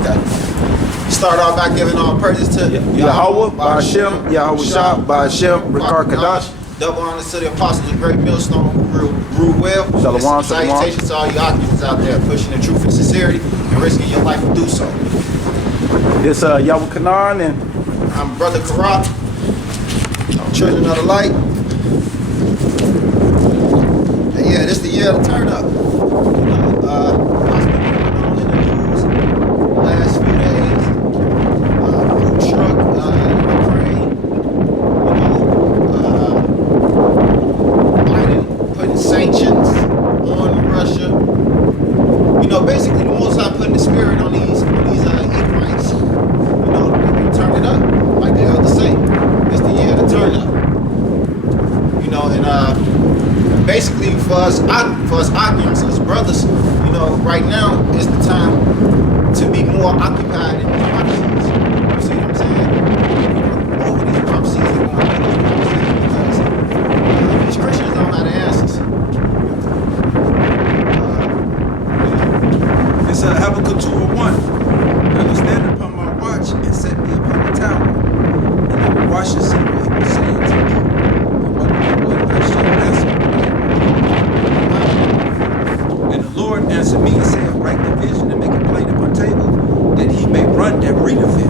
Okay. Start off by giving all praises to Yahweh, Ba'ashem, Yahweh Shah, Ba'ashem, Rikar Kadash. Double honors to the apostles of Great Millstone who rule well. Shalom, salutations to all you occupants out there pushing the truth and sincerity and risking your life to do so. It's Yahweh Kanan, and I'm Brother Karat, Children of the Light. And yeah, this the year of the turn up. Last few days, food truck in Ukraine, Biden putting sanctions on Russia. Basically the Most High putting the spirit on these Ephraimites. Turn it up, like the elders say. It's the year to turn up. And basically for us Occupants, us brothers, right now is the time to be more occupied in these prophecies. You see what I'm saying? Over these prophecies that are going on, because these Christians don't have the answers. It's Habakkuk 2:1. I will stand upon my watch and set me upon the tower, and I will watch and see what he was saying to me, and what I shall answer. And the Lord answered me and said, write the vision and make it plain upon tables, that he may run that readeth it.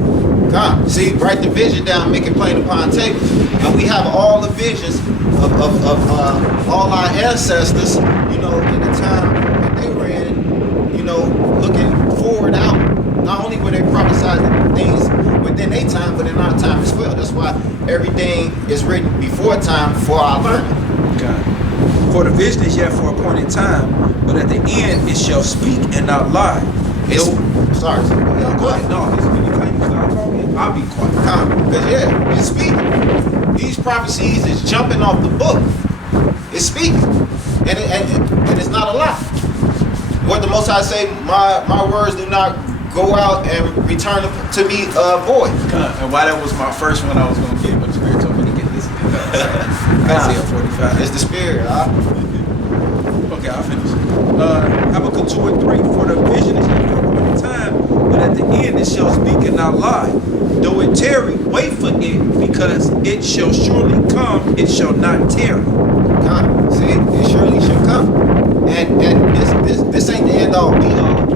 God, see, write the vision down, make it plain upon tables. And we have all the visions of all our ancestors, in the time that they were in, looking forward out. Not only were they prophesizing things within their time, but in our time as well. That's why everything is written before time for our learning. God. For the vision is yet for a appointed time, but at the end it shall speak and not lie. Sorry. Go ahead. No, anytime you start talking, I'll be quiet. Because it's speaking. These prophecies is jumping off the book. It's speaking. And it's not a lie. What the Most High say, my words do not go out and return to me void. And why that was my first one I was going to get, but the Spirit told me to get this. Isaiah 45. It's the Spirit, Okay, I'll finish. Habakkuk 2:3. For the vision is yet for a appointed time, but at the end it shall speak and not lie. Though it tarry, wait for it, because it shall surely come, it shall not tarry. God, see, it surely shall come. And this ain't the end all be all,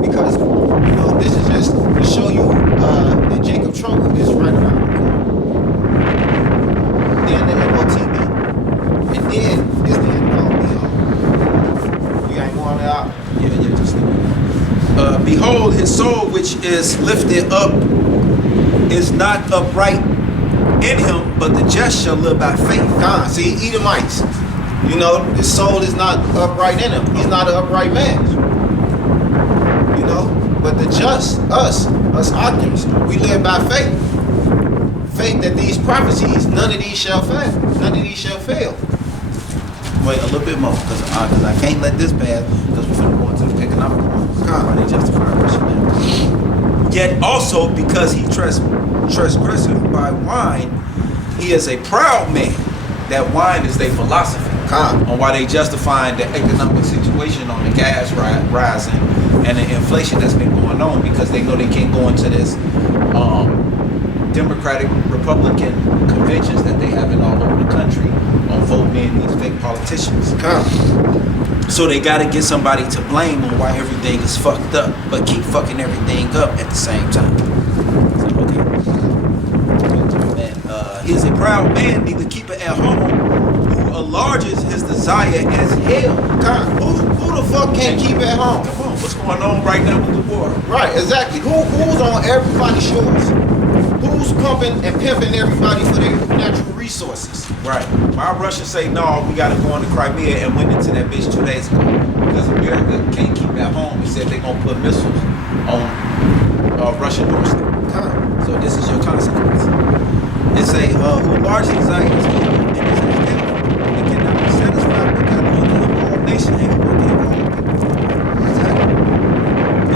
because this is just to show you that Jacob trouble is right around the corner. Then the MOTB. And then it's the end all be all. You ain't going out? Yeah, just behold, his soul which is lifted up is not upright in him, but the just shall live by faith. God, see, Edomites. His soul is not upright in him. He's not an upright man. But the just, us Occupants, we live by faith. Faith that these prophecies, none of these shall fail. None of these shall fail. Wait a little bit more, because I can't let this pass, because we're finna go into the economic ones. Why they justify Russia now? Yet also because he transgresseth by wine, he is a proud man. That wine is their philosophy on why they justifying the economic situation on the gas rising and the inflation that's been going on, because they know they can't go into this Democratic Republican conventions that they have in all over the country on voting in these fake politicians. So they got to get somebody to blame on why everything is fucked up, but keep fucking everything up at the same time. So, okay. He is a proud man, neither keep it at home, who enlarges his desire as hell. Who the fuck can't keep at home? Come on, what's going on right now with the war? Right, exactly. Who's on everybody's shores? Who's pumping and pimping everybody for their natural resources? Right. Why Russia say no, we gotta go into Crimea and went into that bitch 2 days ago? Because America can't keep at home. He said they're gonna put missiles on Russian doorstep. So this is your consequence. It say who largely desires his kingdom and his heaven, and cannot be satisfied because of the whole nation ain't going to give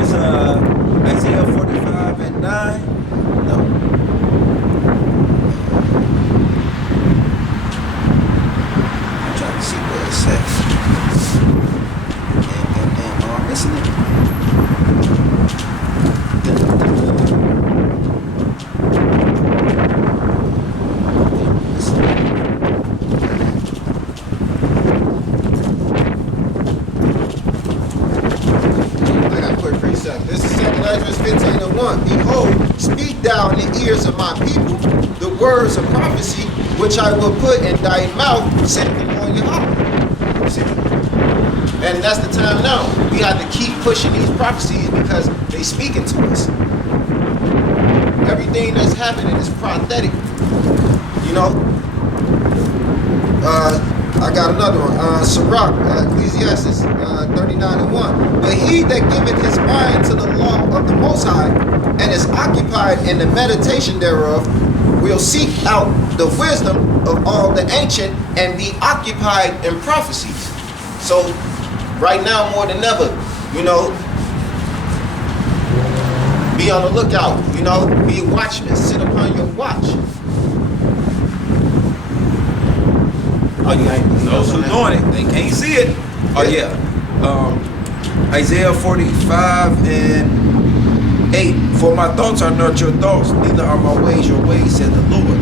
It's Isaiah 45:9. No. I'm trying to see where it says. Damn, I'm missing it. second. This is 2 Ezra 15:1. Behold, speak thou in the ears of my people the words of prophecy which I will put in thy mouth, saith the Lord Yahweh. See? And that's the time now. We have to keep pushing these prophecies because they speaking to us. Everything that's happening is prophetic. You know? I got another one. Sirach, Ecclesiastes 39:1. But he that giveth his mind to the law of the Most High and is occupied in the meditation thereof will seek out the wisdom of all the ancient and be occupied in prophecies. So right now more than ever, you know, be on the lookout, you know, be a watchman, sit upon your watch. Oh, you ain't Those who doing it, they can't see it. Oh yeah. Isaiah 45:8. For my thoughts are not your thoughts, neither are my ways your ways, said the Lord.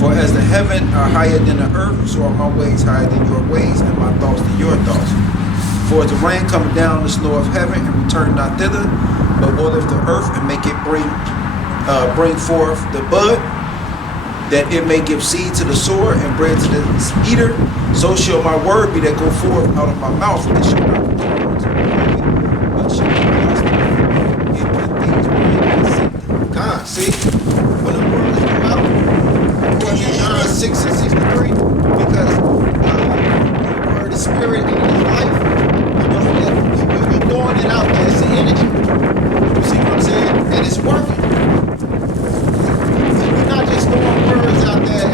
For as the heaven are higher than the earth, so are my ways higher than your ways, and my thoughts than your thoughts. For as the rain cometh down the snow of heaven and return not thither, but watereth the earth and make it bring forth the bud, that it may give seed to the sower and bread to the eater, so shall my word be that go forth out of my mouth. It shall not return to me, but shall prosper in the things wherein I sent it. God, see, when the word is come out, according to John 6:63, because the word is spirit and it is life. You know, you're throwing it out there, it's the energy. You see what I'm saying? And it's working. You're not just throwing words out there and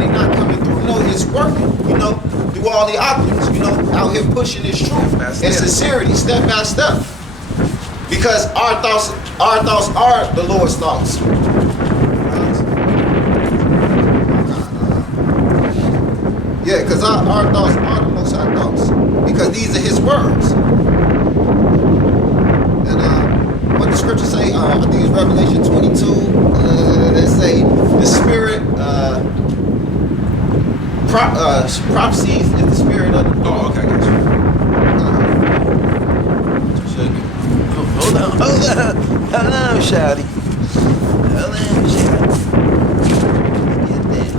they're not coming through. No, it's working, you know, through all the options, you know, out here pushing this truth and sincerity, step by step. Because our thoughts are the Lord's thoughts. Yeah, because our thoughts are the Most High thoughts. Because these are His words. And what the scripture say, I think it's Revelation 22. They say the Spirit, prophecies is the Spirit of the Lord. Oh, okay, I got you. Hold on, shawty. Hold on, shawty. Get that.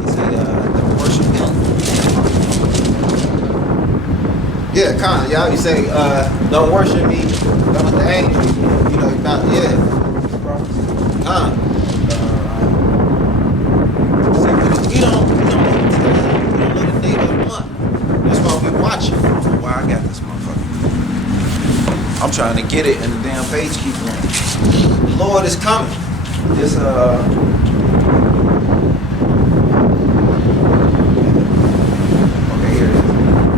He said, don't worship him. Yeah, kind of. Y'all, you say, don't worship me, don't the angels. You know, not, yeah. We don't know the date of the month. That's why we watching. Why I got this motherfucker? I'm trying to get it and the damn page keep going. The Lord is coming. This Okay, here it is.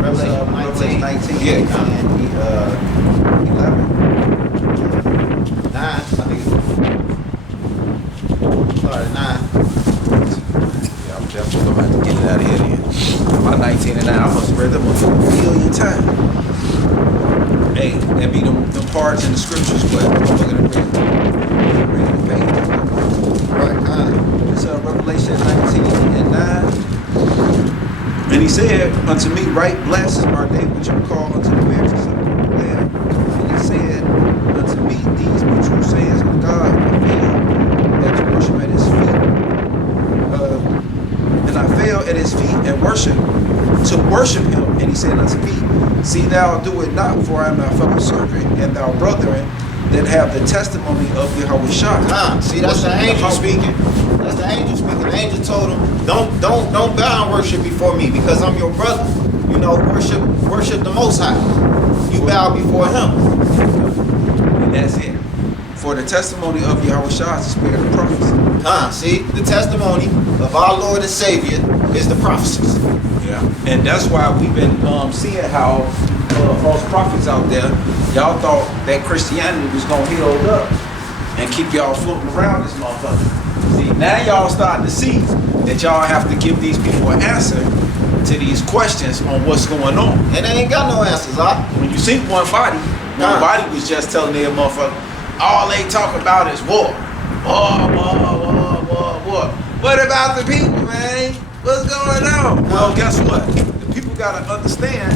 Revelation 19. Yeah, and 11. 9. I think it's started 9. Yeah, I'm definitely gonna have to get it out of here then. I'm 19 and 9. I must have read them a million times. Hey, that be them parts in the scriptures, but I'm looking at reading the page. Right, It's Revelation 19 and 9. And he said unto me, right, blessed are they which are called unto the marriage of the Lamb. And he said unto me, these be true sayings of God, that to worship at his feet. And I fell at his feet and to worship him. And he said unto me, see thou do it not, for I am thy fellow servant and thy brethren that have the testimony of Yahweh Shah. see, that's the angel speaking. That's the angel speaking. The angel told him, don't bow and worship before me because I'm your brother. You know, worship the Most High. You bow before Him. And that's it. For the testimony of Yahweh Shah is the spirit of prophecy. See, the testimony of our Lord and Savior is the prophecies. Yeah. And that's why we've been seeing how false prophets out there, y'all thought that Christianity was going to heal up and keep y'all floating around this motherfucker. See, now y'all starting to see that y'all have to give these people an answer to these questions on what's going on. And they ain't got no answers, huh? When you see one body was just telling their motherfucker, all they talk about is war. War. What about the people, man? What's going on? Well, guess what? The people gotta understand.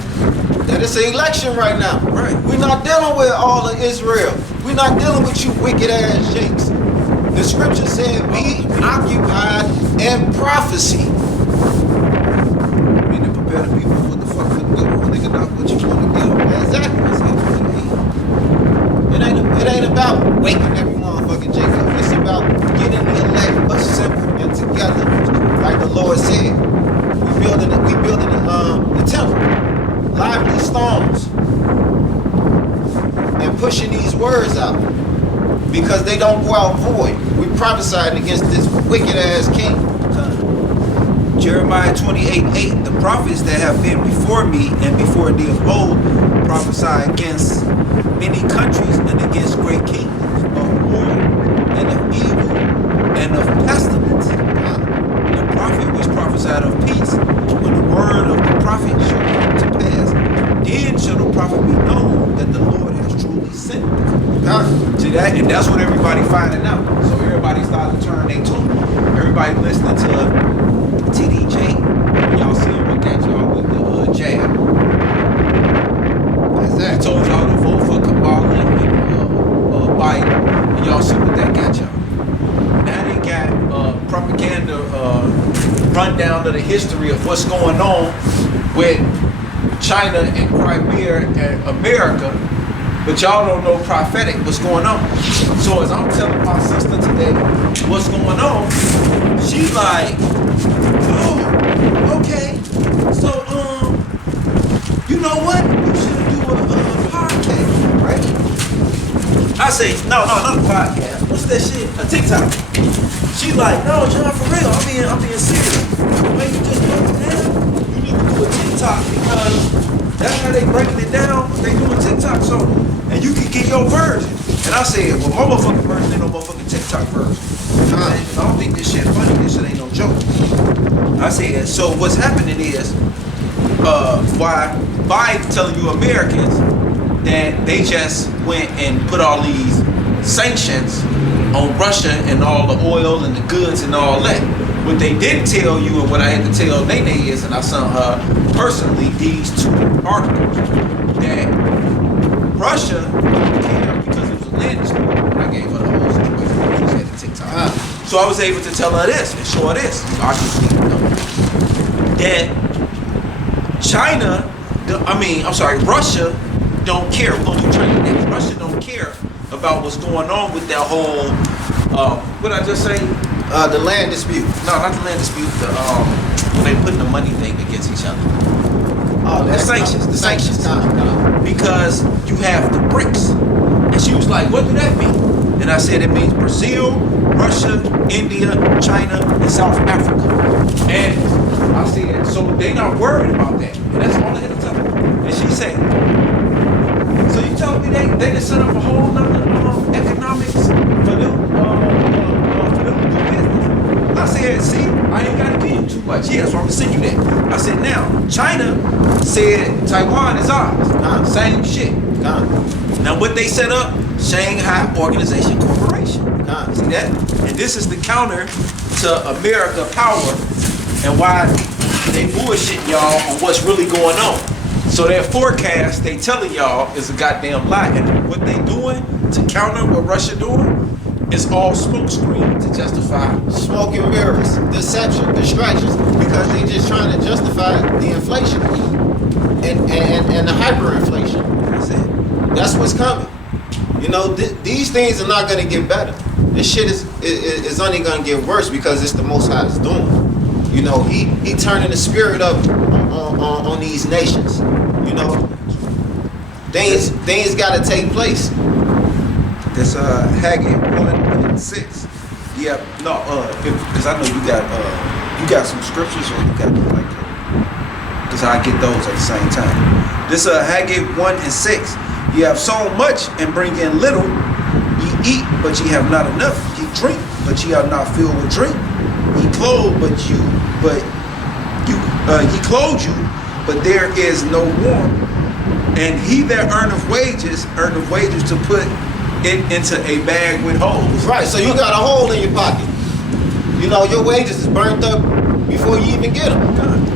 That it's an election right now. Right. We're not dealing with all of Israel. We're not dealing with you wicked ass jakes. The scripture said, be occupied in prophecy. I mean, to prepare the people for what the fuck to do, nigga, not what you want to do. Exactly. It ain't about waking every motherfucking jake up. It's about getting the elect assembled and together, like the Lord said. We building the temple, lively stones, and pushing these words out because they don't go out void. We prophesying against this wicked ass king. Jeremiah 28:8, the prophets that have been before me and before thee of old prophesy against many countries and against great kingdoms of war and of evil and of pestilence. The prophet which prophesied of peace, when the word of the prophet shall come to pass, then shall the prophet be known that the Lord has truly sent him. See that? And that's what everybody finding out. So everybody starting to turn their tune. Everybody listening to TDJ, y'all see him with that y'all with the jab. He told y'all to vote for Kamala and Biden, and y'all see what that got y'all. Now they got propaganda rundown of the history of what's going on with China and Crimea and America, but y'all don't know prophetic what's going on. So as I'm telling my sister today what's going on, she like, oh, okay. So you know what? You should do a podcast, right? I say, no, not a podcast. What's that shit? A TikTok. She like, no, John, for real. I'm being serious. When you just broke it down, you need to do a TikTok because that's how they breaking it down. They doing TikToks on it, and you can get your version. And I said, well, my motherfucking version ain't no motherfucking TikTok version. I don't think this shit funny. This shit ain't no joke. I said, so what's happening is, why Biden telling you Americans that they just went and put all these sanctions on Russia and all the oil and the goods and all that. What they didn't tell you and what I had to tell Nene is, and I sent her personally these two articles, that Russia didn't care because it was a land dispute. I gave her the whole situation. She had a TikTok. So I was able to tell her this and show her this. Obviously, that China, Russia don't care. We're gonna do China next. Russia don't care about what's going on with that whole, what did I just say? The land dispute. No, not the land dispute. When they putting the money thing against each other. Oh, The sanctions. Nah. Because you have the BRICS. And she was like, what do that mean? And I said, it means Brazil, Russia, India, China, and South Africa. And I said, so they not worried about that. And that's all I had to tell her. And she said, so you telling me they just set up a whole nother economics for them to do business? I said, see, I ain't got to give you too much. Yeah, so I'm going to send you that. I said, now, China said Taiwan is ours. Same shit. Now, what they set up? Shanghai Organization Corporation. See that? And this is the counter to America power and why they bullshit y'all on what's really going on. So that forecast they telling y'all is a goddamn lie. And what they doing to counter what Russia doing is all smoke screen to justify Smoke and mirrors, deception, distractions, because they just trying to justify the inflation and the hyperinflation. That's it. That's what's coming. You know, these things are not going to get better. This shit is only going to get worse because it's the Most High's doing. You know, he turning the spirit up on these nations. You know, things got to take place. This Haggai 1:6. Yeah, no, because I know you got some scriptures or you got like, because I get those at the same time. This Haggai 1:6. You have sown much and bring in little. Ye eat, but ye have not enough. Ye drink, but ye are not filled with drink. Ye clothe, ye clothe you, but there is no warmth. And he that earneth wages to put it into a bag with holes. Right, so you got a hole in your pocket. You know, your wages is burnt up before you even get them.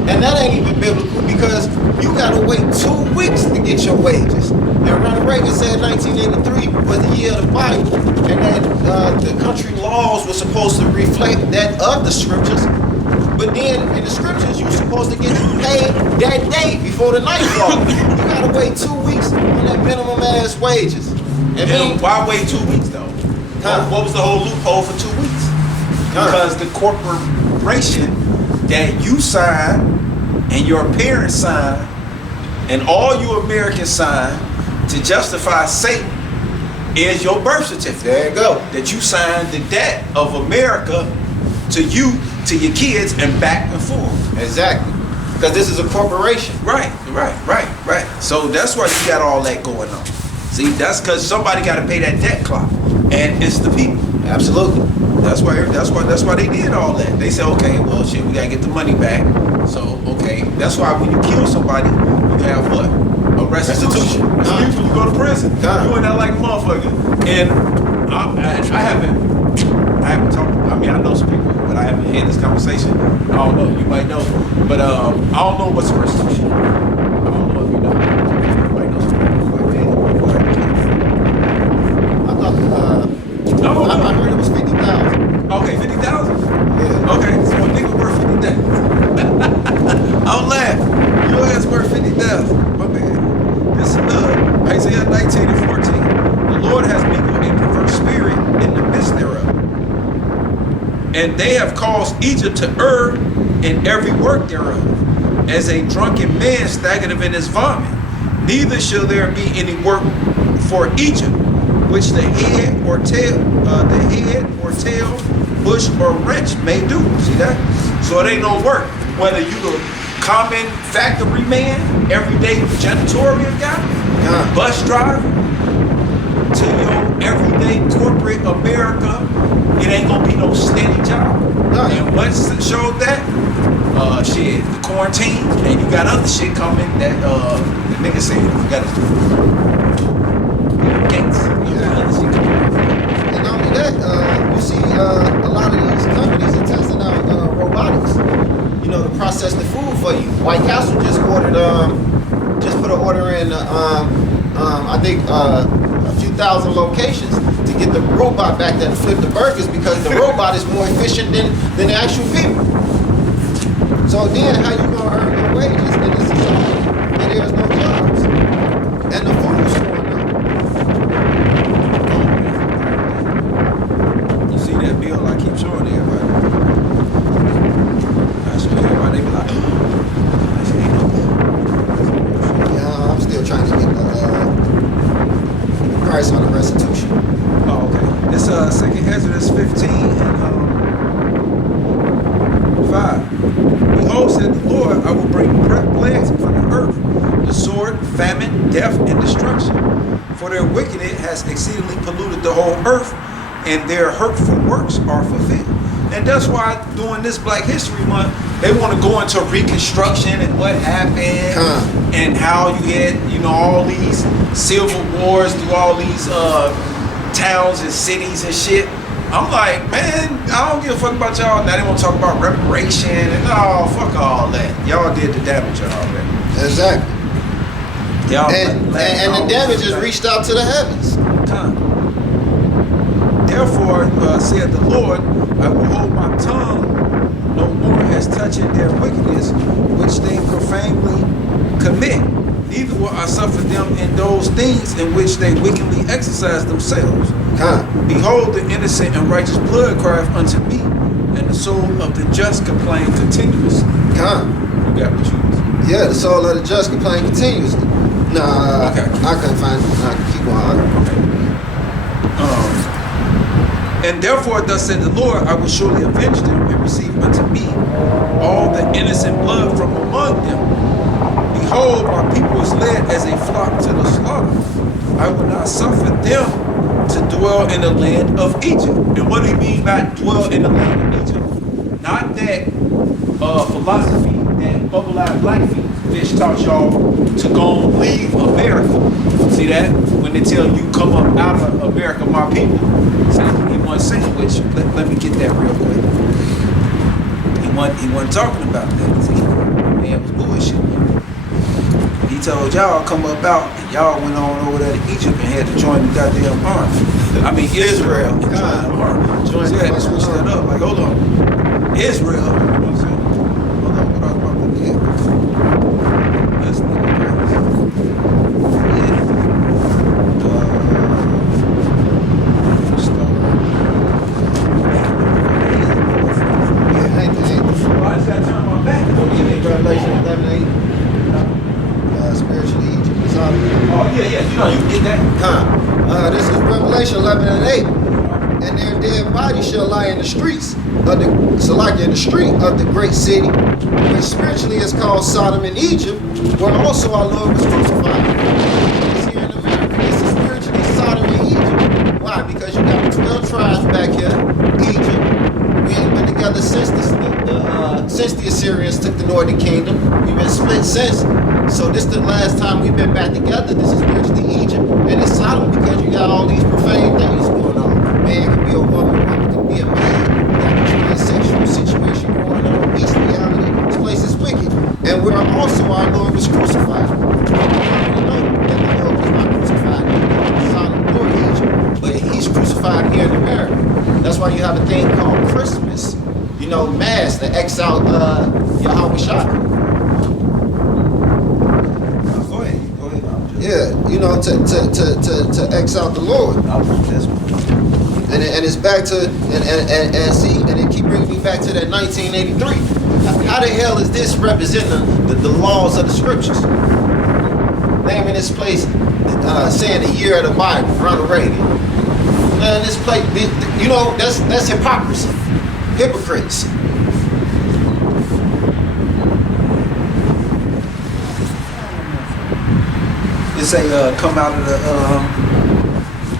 And that ain't even biblical because you gotta wait 2 weeks to get your wages. And Ronald Reagan said 1983 was the year of the Bible, and that the country laws were supposed to reflect that of the scriptures. But then in the scriptures, you're supposed to get paid that day before the night falls. You gotta wait 2 weeks on that minimum ass wages. And And why wait 2 weeks though? What was the whole loophole for 2 weeks? Because the corporation that you sign and your parents sign and all you Americans sign to justify Satan is your birth certificate. there you go. That you signed the debt of America to you, to your kids, and back and forth. Exactly. Because this is a corporation. Right. So that's why you got all that going on. See, that's because somebody got to pay that debt clock, and it's the people. Absolutely. That's why they did all that. They said, okay, well, shit, we gotta get the money back. So, okay, that's why when you kill somebody, you have what? A restitution. That's usually you go to prison. You in there like a motherfucker. And I haven't talked. I mean, I know some people, but I haven't had this conversation. I don't know. You might know, but I don't know what's a restitution. I don't know if you know. You might know some people like that. I thought, I heard it was 50,000. Okay, 50,000. Yeah. Okay, so a nigga worth 50,000. I'm laughing. Your ass worth 50,000. My man. This is Isaiah 19 and 14. The Lord has mingled a perverse spirit in the midst thereof. And they have caused Egypt to err in every work thereof, as a drunken man staggereth in his vomit. Neither shall there be any work for Egypt, which the head or tail, bush or wrench may do. See that? So it ain't no work. Whether you a common factory man, everyday janitorial guy, bus driver, to your everyday corporate America, it ain't gonna be no steady job. And what showed that? Shit, the quarantine, and you got other shit coming that the nigga said you gotta do. Gates. You got other shit coming. And not only that, you see a lot of these companies are testing out robotics, you know, to process the food for you. White Castle just put an order in, I think, a few thousand locations to get the robot back there to flip the burgers because the robot is more efficient than the actual people. So then how you gonna earn your wages in this society and there's no jobs? And the food's going up. You see that bill I keep showing everybody. I show everybody, they be like, I say, ain't no bill. Yeah, I'm still trying to get the price on the restitution. Oh, okay. It's 2nd Exodus 15 and 5. Behold, said the Lord, I will bring plagues upon the earth, the sword, famine, death, and destruction. For their wickedness has exceedingly polluted the whole earth, and their hurtful works are fulfilled. And that's why during this Black History Month, they want to go into Reconstruction and what happened and how you had, you know, all these civil wars through all these towns and cities and shit. I'm like, man, I don't give a fuck about y'all. Now they want to talk about reparation and fuck all that. Y'all did the damage already. Exactly. Y'all And the damage has reached out to the heavens. Therefore, said the Lord, I will hold my tongue no more as touching their wickedness, which they profanely commit. Neither will I suffer them in those things in which they wickedly exercise themselves. Behold, the innocent and righteous blood crieth unto me, and the soul of the just complain continuously. You got what you Yeah, the soul of the just complain continuously. Nah, okay. I couldn't find it. Nah, keep going. And therefore, thus said the Lord, I will surely avenge them and receive unto me all the innocent blood from among them. Behold, my people is led as a flock to the slaughter. I will not suffer them to dwell in the land of Egypt. And what do you mean by dwell in the land of Egypt? Not that philosophy that bubble-eyed black fish taught y'all to go and leave America. See that? When they tell you come up out of America, my people. So in one sandwich, let me get that real quick. wasn't talking about that. See, man was bullshit. He told y'all come up out, and y'all went on over there to Egypt and had to join the goddamn army. I mean Israel. Join the army. Join So the you had to switch that up. Like, hold on, Israel. You know what I'm saying? Hold on, what I was about to get. That's the I just gotta turn my back. Revelation 11:8. Spiritually Egypt is out. Oh yeah, you know you can get that. This is Revelation 11:8. And their dead bodies shall lie in the streets of the in the street of the great city, which spiritually is called Sodom and Egypt, where also our Lord was crucified. It's here in America. This is spiritually Sodom and Egypt. Why? Because you got 12 tribes back here, Egypt. We ain't been together since the Assyrians took the northern kingdom. We've been split since. So this is the last time we've been back together. This is spiritually Egypt. And it's Sodom because you got all these profane things going on. Man can be a woman, woman can be a man. You got a transsexual situation going on, bestiality. This place is wicked. And where also our Lord was crucified. You know that the Lord was not crucified in Sodom or Egypt, but he's crucified here in America. That's why you have a thing called Christmas. You know, Mass to X out Yahweh Shah. Go ahead. Yeah, you know, to X out the Lord. And it's back to and see, and it keep bringing me back to that 1983. How the hell is this representing the laws of the scriptures? Naming this place, saying the year of the Bible, Ronald Reagan. Man, this place, you know, that's hypocrisy, hypocrites. It say come out of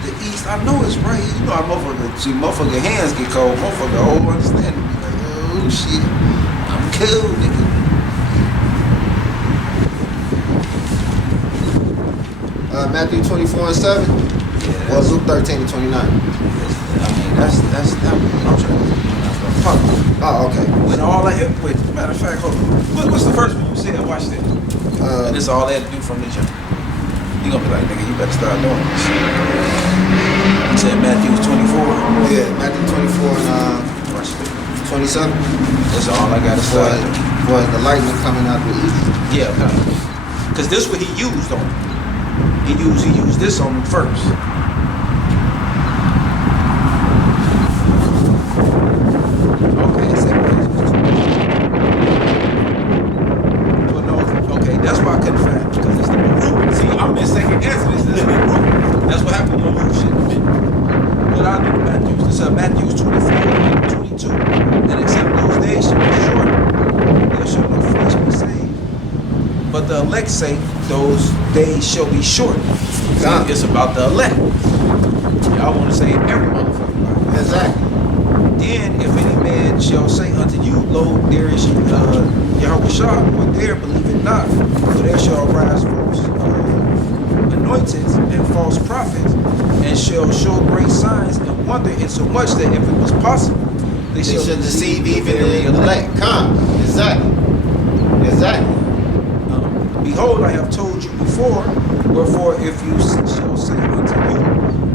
the east. I know it's right. You know how motherfucker hands get cold. Motherfucker whole understanding. Like, oh shit, I'm cool, nigga. Matthew 24:7. Yeah, Well, Luke 13:29. I mean, that's I'm trying to. Oh, okay. When all that, wait, matter of fact, hold on. What's the first one you said? Watch that. And this is all they had to do from the jump. You gonna be like, nigga, you better start doing this. You said Matthew 24. Yeah, Matthew 24 and 27. That's all I gotta start. Was the lightning coming out the east? Yeah, because this what he used on him. He used this on him first. Okay, well, no, okay, that's why I couldn't find it, because it's the root. See, I'm in second Exodus, this is the root. That's what happened when you shit. What I do Matthew, this is Matthew 24 and 22. And except those days shall be short, there shall no flesh be saved. But the elect say those days shall be short. See, it's about the elect. Y'all want to save every motherfucker. Exactly. Then if any man shall say unto you, lo, there is Yahweh Shah, or there believe it not, for there shall arise false anointed and false prophets, and shall show great signs and wonder, insomuch that if it was possible, they shall deceive even the elect. Come. Exactly. Behold, I have told you before, wherefore if you shall say unto you,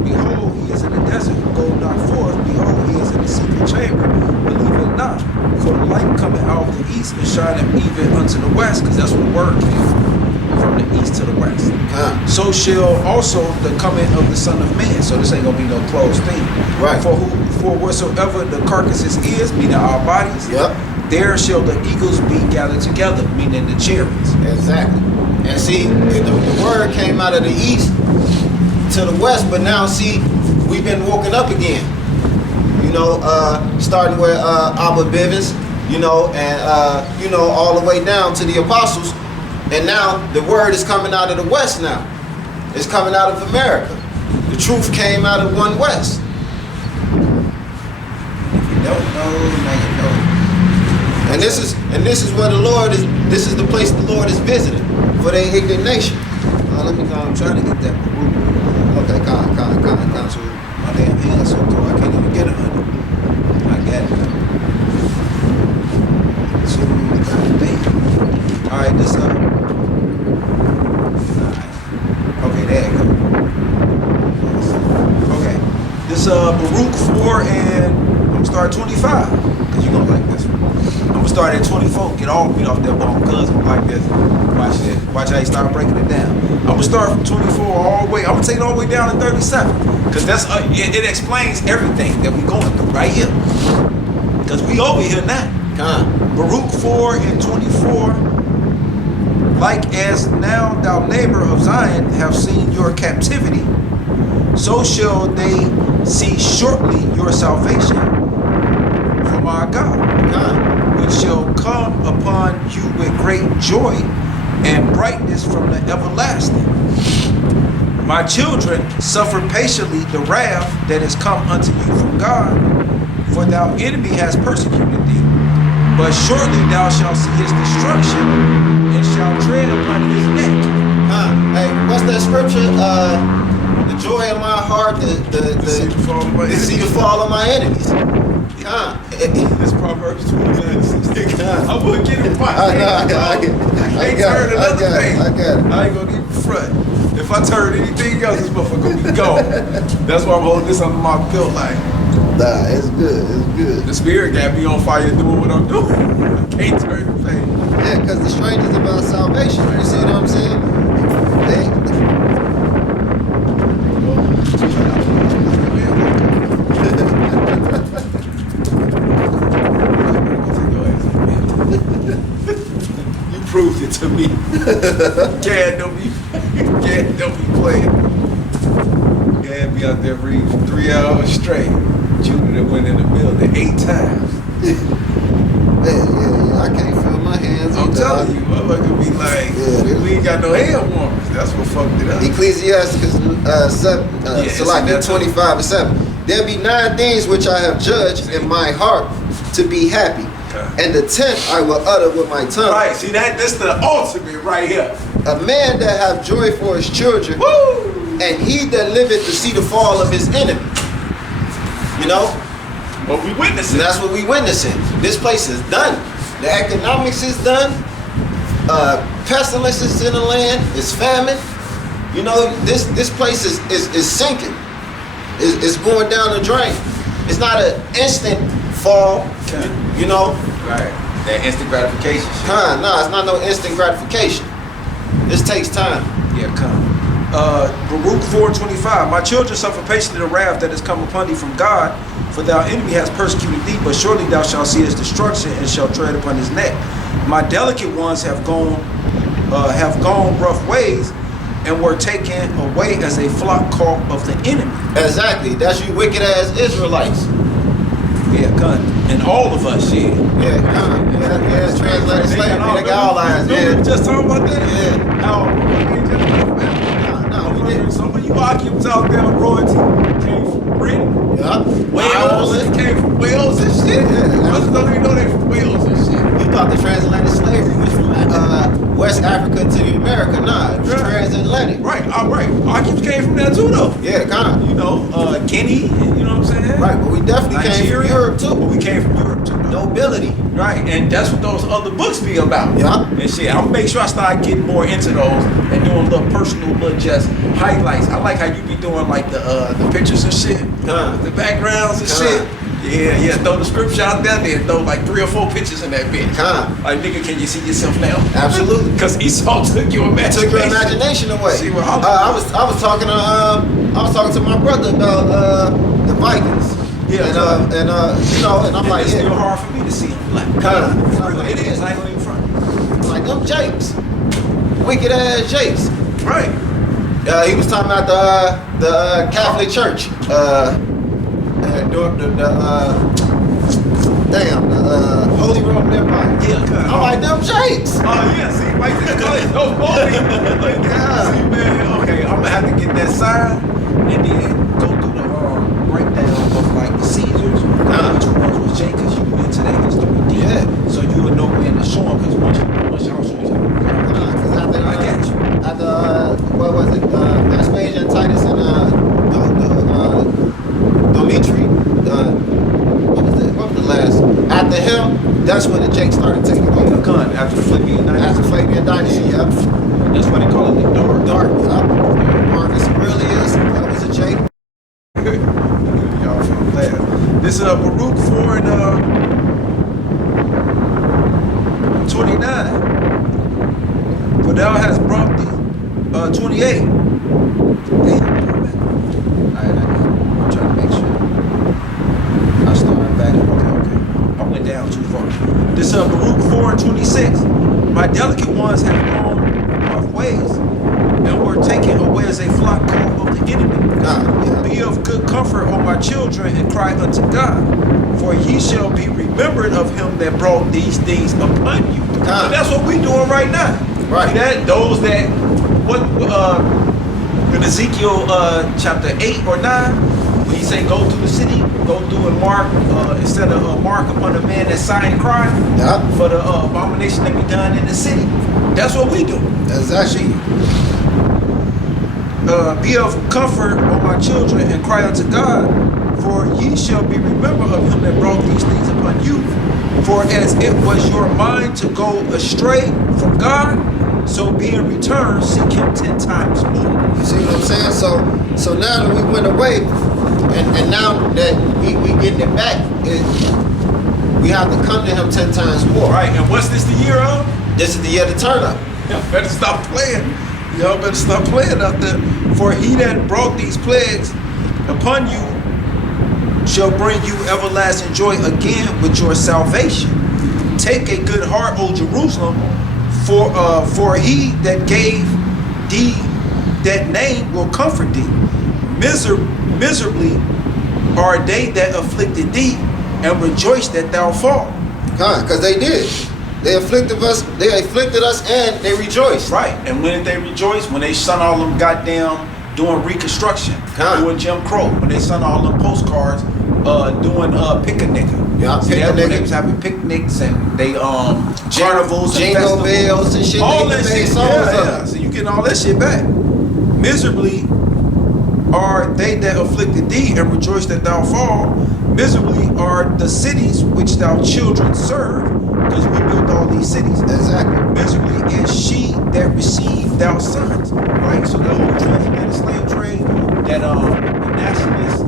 behold, he is in the desert, go not forth, behold, he is in the secret chamber, believe it not. For the light cometh out of the east and shineth even unto the west, because that's what the word came from the east to the west. So shall also the coming of the Son of Man. So this ain't gonna be no closed thing. Right. For whatsoever the carcasses is, meaning our bodies, Yep. there shall the eagles be gathered together, meaning the chariots. Exactly. And see, the word came out of the east to the west, but now see, we've been woken up again. You know, starting with Abba Bivens, you know, and you know, all the way down to the apostles. And now the word is coming out of the west now. It's coming out of America. The truth came out of One West. If you don't know, now you know. And this is where the Lord is. This is the place the Lord is visiting for their ignorant nation. Let me go. I'm trying to get that root. Okay, con. So my damn hand's so cold, I can't even get it under. I got it. All right, this okay, there you go. Okay, this Baruch 4, and I'm gonna start at 25 because you gonna like this one. I'm gonna start at 24. Get all beat off that bone, cuz I'm like this. Watch this. Watch how you start breaking it down. I'm gonna start from 24 all the way. I'm gonna take it all the way down to 37 because that's it explains everything that we going through right here. Because we over here now. Baruch 4 and 24. Like as now thou neighbor of Zion have seen your captivity, so shall they see shortly your salvation from our God, which shall come upon you with great joy and brightness from the everlasting. My children, suffer patiently the wrath that is come unto you from God, for thou enemy has persecuted thee. But shortly thou shalt see his destruction and shalt tread upon his neck. Hey, what's that scripture? The joy of my heart, to see the fall of my enemies. That's Proverbs 29:16. I would get it right. I got it. I ain't gonna even front. If I turn anything else, this motherfucker gonna be gone. That's why I'm holding this under my belt like. Nah, it's good. It's good. The spirit got me on fire doing what I'm doing. I can't turn the page. Yeah, because the strength is about salvation. You see what I'm saying? You proved it to me. Gad don't be playing. Gad be out there reading for 3 hours straight. Judah that went in the building 8 times. Yeah, I can't feel my hands. I'm telling you, motherfucker be like, we ain't got no hand warmers. That's what fucked it up. Ecclesiastes 25 and 7. There be 9 things which I have judged in my heart to be happy, and the 10th I will utter with my tongue. Right, see that's the ultimate right here. A man that have joy for his children, Woo! and he that liveth to see the fall of his enemy. You know? What we witnessing. And that's what we witnessing. This place is done. The economics is done. Pestilence is in the land. It's famine. You know, this place is sinking. It's going down the drain. It's not an instant fall. You know? Right. That instant gratification shit. No, it's not no instant gratification. This takes time. Yeah, come. Baruch 4:25. My children suffer patiently the wrath that is come upon thee from God, for thou enemy has persecuted thee, but surely thou shalt see his destruction and shalt tread upon his neck. My delicate ones have gone rough ways, and were taken away as a flock caught of the enemy. Exactly. That's you wicked ass Israelites. Yeah, gun. And all of us, yeah. Yeah, translated slavery. They got all eyes. We just talking about that? Yeah. How we didn't. Some of you occupants out there, royalty came from Britain. Yeah. Wales, it came from Wales and shit. Yeah. Others don't even know they from Wales and shit. You thought the transatlantic slavery was from West Africa to America. Nah, it was transatlantic. Right, all right. Occupants came from there too, though. Yeah, kind of. You know, Guinea, you know what I'm saying? Right, but we definitely came from Europe But too. we came from Europe too. though. Nobility. Right, and that's what those other books be about. Yeah. And shit, I'll make sure I start getting more into those and doing little personal, little just highlights. I like how you be doing like the pictures and shit, the backgrounds and shit. Yeah, throw the scripture out there, then throw like 3 or 4 pictures in that bitch. Like, nigga, can you see yourself now? Absolutely. Because Esau took your imagination. Took your imagination away. See what I was talking to my brother about the Vikings. Yeah, and you know, and I'm like, it's yeah, still hard for me to see them black. It is. I ain't gonna even front. I'm like them Jakes, wicked ass Jakes. Right. He was talking about the Catholic Church. The Holy Roman Empire. Yeah, I'm like them Jakes. Oh yeah, see, right there, it's no phony. See, man, okay, I'm gonna have to get that sign and then go through the breakdown of like the Caesars, which ones was Jake, because you into that history deep. Yeah. So you would know when to show them, because once y'all show them, Because I got you. after what was it? Vespasian, Titus, and Dimitri. What was the last? After him, that's when the Jake started taking over. After the Philippian After Philippian Yep. That's why they call it the dark. Dark. Yep. Marcus Aurelius. That was a J. Y'all from there. This Baruch 4 and 29. For thou hast brought thee 28. Damn. Alright, I'm trying to make sure. I started back. Okay. I went down too far. This Baruch 4 and 26. My delicate ones have gone off ways and were taken away as a flock of the enemy. God. Yeah. Be of good comfort, O my children, and cry unto God, for ye shall be remembered of him that brought these things upon you. So that's what we doing right now. Right. See that? Those that in Ezekiel chapter 8 or 9, when he say go through the city, go through and mark instead of mark upon a man that sign crime Yep. for the abomination that be done in the city. That's what we do. That's actually. Be of comfort, O my children, and cry unto God, for ye shall be remembered of him that brought these things upon you. For as it was your mind to go astray from God, so being returned, seek him 10 times more. You see what I'm saying? So now that we went away, and now that we getting it back, we have to come to him 10 times more. Right, and what's this the year of? This is the year to turn up. Y'all better stop playing. Y'all better stop playing out there. For he that brought these plagues upon you shall bring you everlasting joy again with your salvation. Take a good heart, O Jerusalem, for he that gave thee that name will comfort thee. Miserably are they that afflicted thee, and rejoice that thou fall. Because they did. They afflicted us, and they rejoiced. Right, and when did they rejoice? When they sent all them goddamn doing Reconstruction, doing Jim Crow. When they sent all them postcards, doing Pick a Nigga. Yeah, See, Pick a that when Nigga. they was having picnics and they carnivals and Jingle festivals, bells and shit. all They that made shit. songs Yeah, of yeah. it. So you getting all that shit back. Miserably are they that afflicted thee, and rejoice that thou fall. Miserably are the cities which thou children serve, because we built all these cities. Exactly. Miserably is she that received thou sons. Right? So the whole transatlantic slave trade that the nationalists,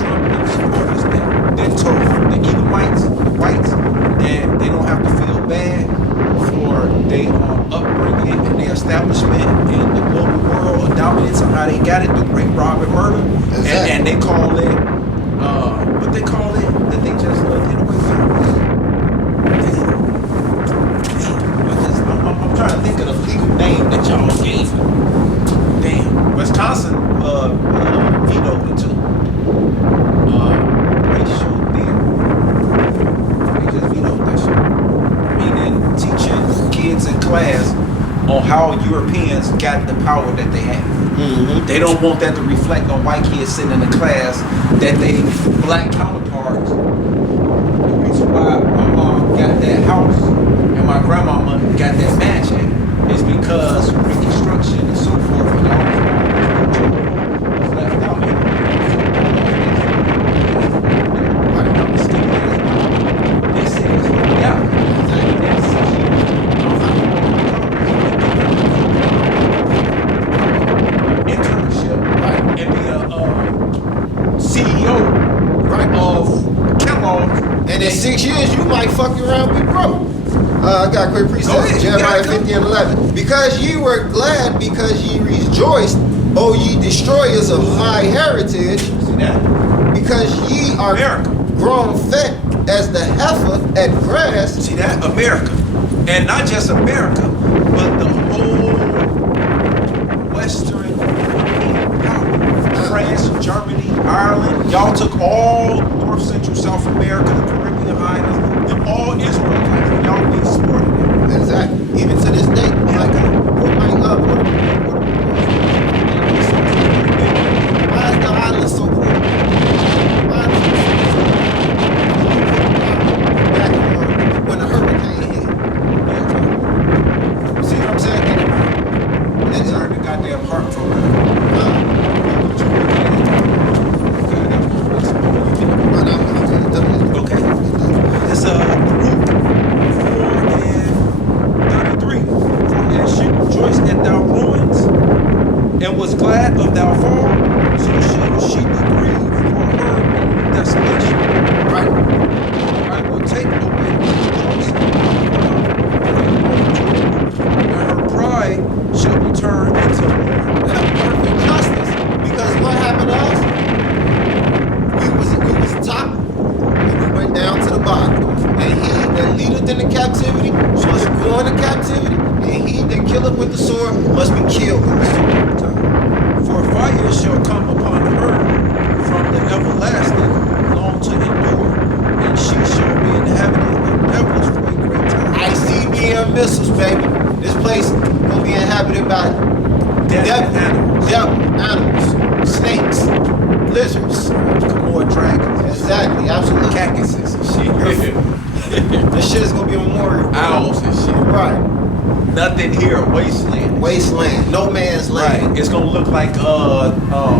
Trump and supporters that told the Edomites, the whites, that they don't have to feel bad for their upbringing and their establishment in the global world of dominance and how they got it through rape, robbery, murder. Exactly. And they call it what they call it that they just get away with. I'm trying to think of the legal name that y'all gave it. Damn. Wisconsin vetoed it too. Racial theory. They just vetoed that shit. Meaning teaching kids in class on how Europeans got the power that they have. Mm-hmm. They don't want that to reflect on white kids sitting in the class that they black counterparts. The reason why my mom got that house and my grandmama got that mansion is because Reconstruction and so forth and y'all was left out here. This is yeah. Internship, right, and be a CEO, right, of Kellogg. And in 6 years, you might fuck around and be broke. I got a quick Go precept. ahead, Jeremiah you got it. 50 and 11. Because ye were glad, because ye rejoiced, O ye destroyers of my heritage, See that? because ye are America. grown fat as the heifer at grass. See that? America. And not just America, but the whole Western European power. France, Germany, Ireland. Y'all took all North, Central, South America, the Caribbean islands, and all Israel countries. Y'all been supporting it. Exactly. Even to this day. Like, why is the island so poor? Why is it so back when the hurricane hit? See what I'm saying? must be killed. For fire shall come upon her from the everlasting, long to endure, and she shall be inhabited of devils for a great time. ICBM missiles, baby. This place gonna be inhabited by Death animals. animals, snakes, lizards. More dragons. Exactly, absolutely. Cactuses and shit. This shit is gonna be a memorial. Owls and shit. Right. Nothing here, wasteland. Wasteland, no man's land. Right. It's gonna look like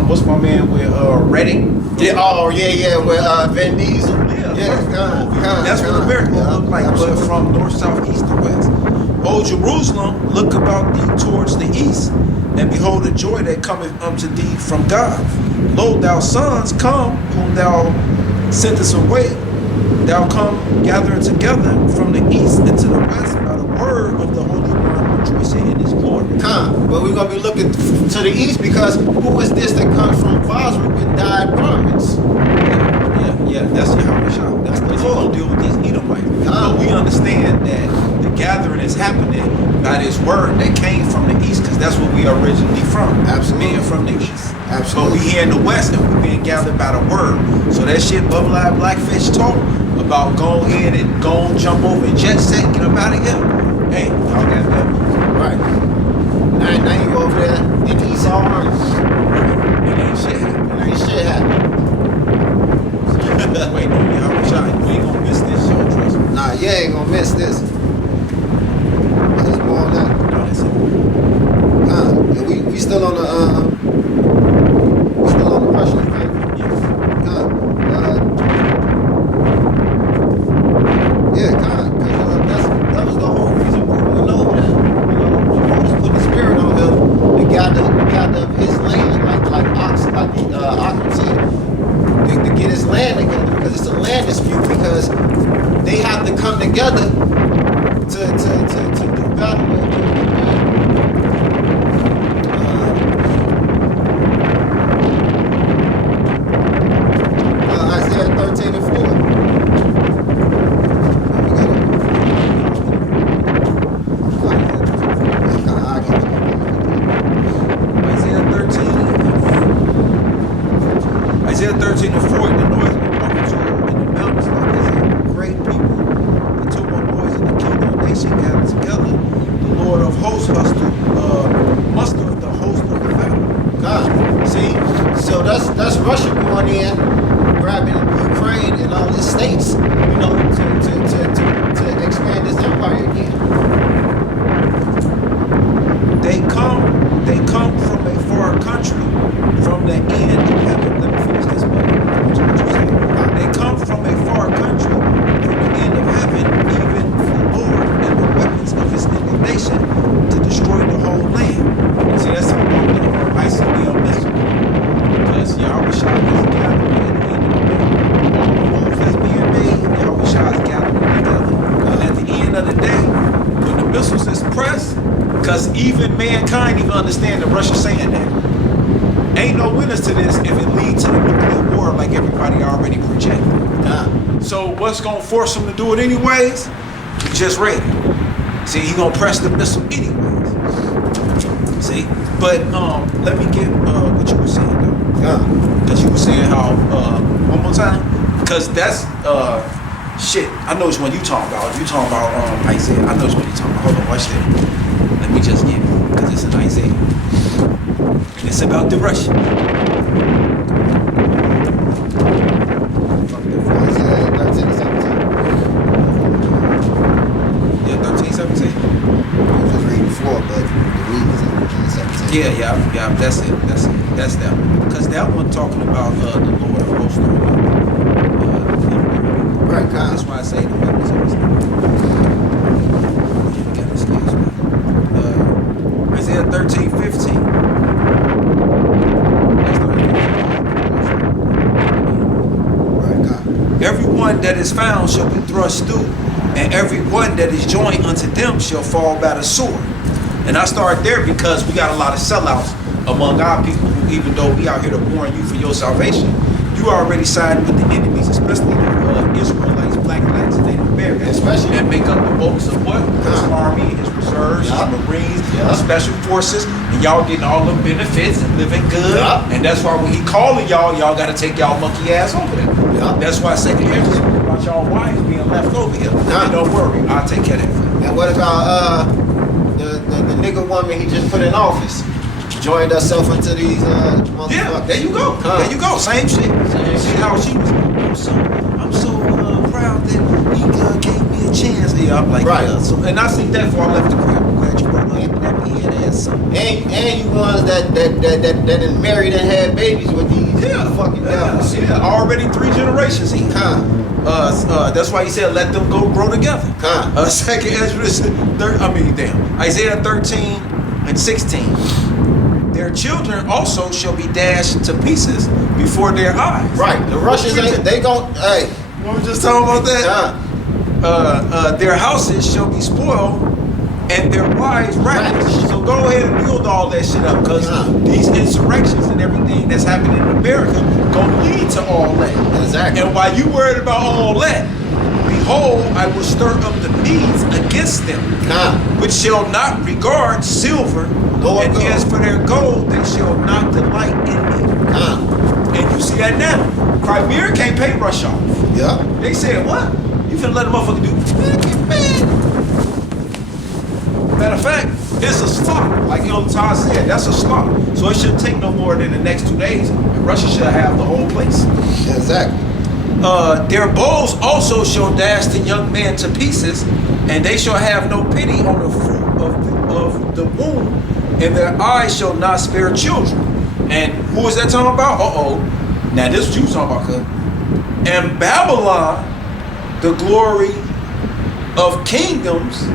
what's my man with Reddick? Yeah, oh yeah, with Vin Diesel. That's what America will look like, but from north, south, east, and west. O Jerusalem, look about thee towards the east, and behold the joy that cometh unto thee from God. Lo, thou sons, come, whom thou sentest away. Thou come gathering together from the east and to the west by the word of the Holy One, rejoicing in his glory. But we're gonna be looking to the east because who is this that comes from Basra with dyed garments? Yeah, that's Yahushua. That's the Lord. Deal with these Edomites. But we understand that the gathering is happening by this word that came from the east, because that's what we are originally from. Absolutely. Being from the east. Absolutely. But we here in the west and we being gathered by the word. So that shit Bubble Eye Blackfish talk about go ahead and go and jump over and jet set, get up out of here. Hey, y'all got that. Right. Now you over there in Esau army. It ain't shit happening. Ain't shit happening. Wait, no, Yahushua, you ain't gonna miss this show, trust me. Nah, you ain't gonna miss this. There's more on that. No, that's it. And we still on the Russian thing. That was the whole reason we went over there. Moses put the spirit on him to gather his land like Akham said, to get his land together, because it's a land dispute, because they have to come together to do battle with Isaiah 13 and 4. Isaiah 13 and 4, the noise of the multitude in the mountains like as a great people. The tumult noise in the kingdom nation gathered together. The Lord of hosts us to muster the host of the battle. God, see, so that's Russia going in, grabbing Ukraine and all these states, to expand this empire again. They come from a far country, from the end of heaven. Let me finish this one. They come from a far country, from the end of heaven, even the Lord and the weapons of his indignation to destroy the whole land. See, that's something with ICBM missile. Because Yahushua is gathering at the end of the day. All the moves that's being made, Yahushua is gathering together. And at the end of the day, when the missiles is pressed, because even mankind even understand that Russia's saying that. Ain't no winners to this if it leads to the nuclear war like everybody already projected. So what's going to force them to do it anyways? We just read it. See, he going to press the missile anyways. See? But let me get what you were saying though. Because you were saying how, one more time? Because that's, shit, I know which one you talking about. You talking about Isaiah. I know which one you talking about. Hold on, watch this. Let me just get it, because it's in Isaiah. And it's about the Russian. Isaiah 13 and 17. Yeah, 13, 17. I was just reading 4, but the reading is 17. Yeah, that's it. That's that one. Because that one talking about the Lord of hosts. Right, That's why I say the weapons of his Isaiah 13, 15. Right, God. Everyone that is found shall be thrust through, and every one that is joined unto them shall fall by the sword. And I start there because we got a lot of sellouts among our people who, even though we out here to warn you for your salvation, you already siding with the enemies, especially Israelites, Black Lives, Native Americans, Especially that make up the bulks of what? His army, his reserves, Yeah. your Marines, Yeah. your special forces, and y'all getting all the benefits and living good. Yeah. And that's why when he calling y'all got to take y'all monkey ass over there. Yeah. That's why Second Ezra speak about y'all wives being left over here. Yeah. And don't worry, I'll take care of that for you. And what about the nigga woman he just put in office? Joined herself into these motherfuckers. Yeah, there you go. Huh. There you go. Same shit. Same See shit. how she was. I'm so proud that he gave me a chance. Yeah, I'm like, Right. yeah. So, and I see that before I left the crib. I'm glad you brought up that head ass son. And you ones that done married and had babies with these fucking devils. Yeah, already 3 generations here. Huh. That's why he said, let them go grow together. Huh. Second Ezra, Isaiah 13 and 16. Their children also shall be dashed to pieces before their eyes. Right. The Russians ain't, they gon' hey. You know, we just talking about that. Huh. Their houses shall be spoiled and their wives ravished. So go ahead and build all that shit up, because these insurrections and everything that's happening in America gonna lead to all that. Exactly. And while you worried about all that, behold, I will stir up the Medes against them, Huh. which shall not regard silver, Nor and gold. as for their gold, they shall not delight in it. Huh. And you see that now. Crimea can't pay Russia off. Yeah. They said, what? You finna let a motherfucker do? Man. Matter of fact, it's a slaughter. Like Ilm Todd said, that's a slaughter. So it shouldn't take no more than the next 2 days. And Russia should have the whole place. Exactly. Their bows also shall dash the young men to pieces, and they shall have no pity on the fruit of the womb, and their eyes shall not spare children. And who is that talking about? Now this is what you was talking about, cuz. And Babylon, the glory of kingdoms,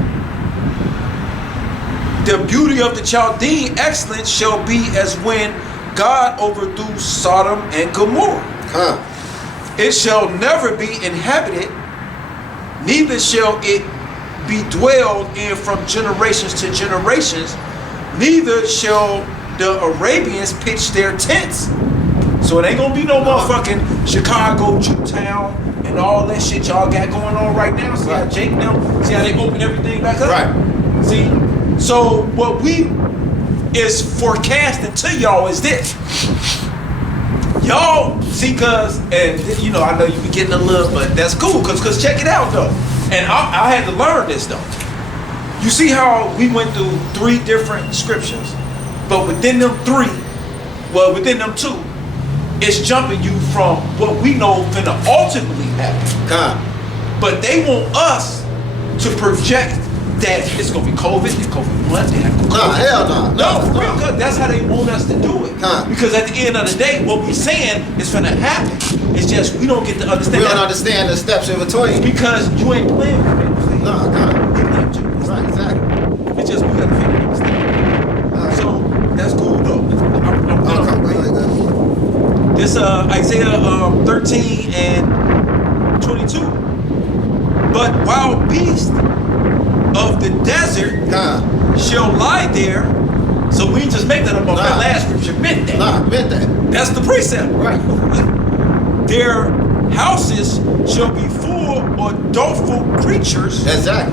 the beauty of the Chaldean excellence shall be as when God overthrew Sodom and Gomorrah. Huh. It shall never be inhabited, neither shall it be dwelled in from generations to generations, neither shall the Arabians pitch their tents. So it ain't gonna be no motherfucking Chicago, Jewtown, and all that shit y'all got going on right now. See how Jake now, see how they open everything back up? Right. See? So what we is forecasting to y'all is this. Y'all see, cuz, and you know, I know you be getting a look, but that's cool, cause check it out though. And I had to learn this though. You see how we went through 3 different scriptures, but within them 3, well, within them 2, it's jumping you from what we know finna ultimately happen. Huh. But they want us to project that it's gonna be COVID and COVID-1. They have COVID. Nah, hell no. No, for real, cause that's how they want us to do it. Huh. Because at the end of the day, what we're saying is gonna happen. It's just we don't get to understand We don't that understand the steps in between. because you ain't playing with it. Nah, nah. Right, exactly. It's just we gotta figure this thing out. So that's cool though. I'm Okay, really good. This Isaiah 13 and 22. But wild beasts of the desert Huh. shall lie there. So we ain't just make that up on that Nah. last scripture. Meant that. Nah, meant that. That's the precept. Right. Their houses shall be full of doleful creatures, Exactly.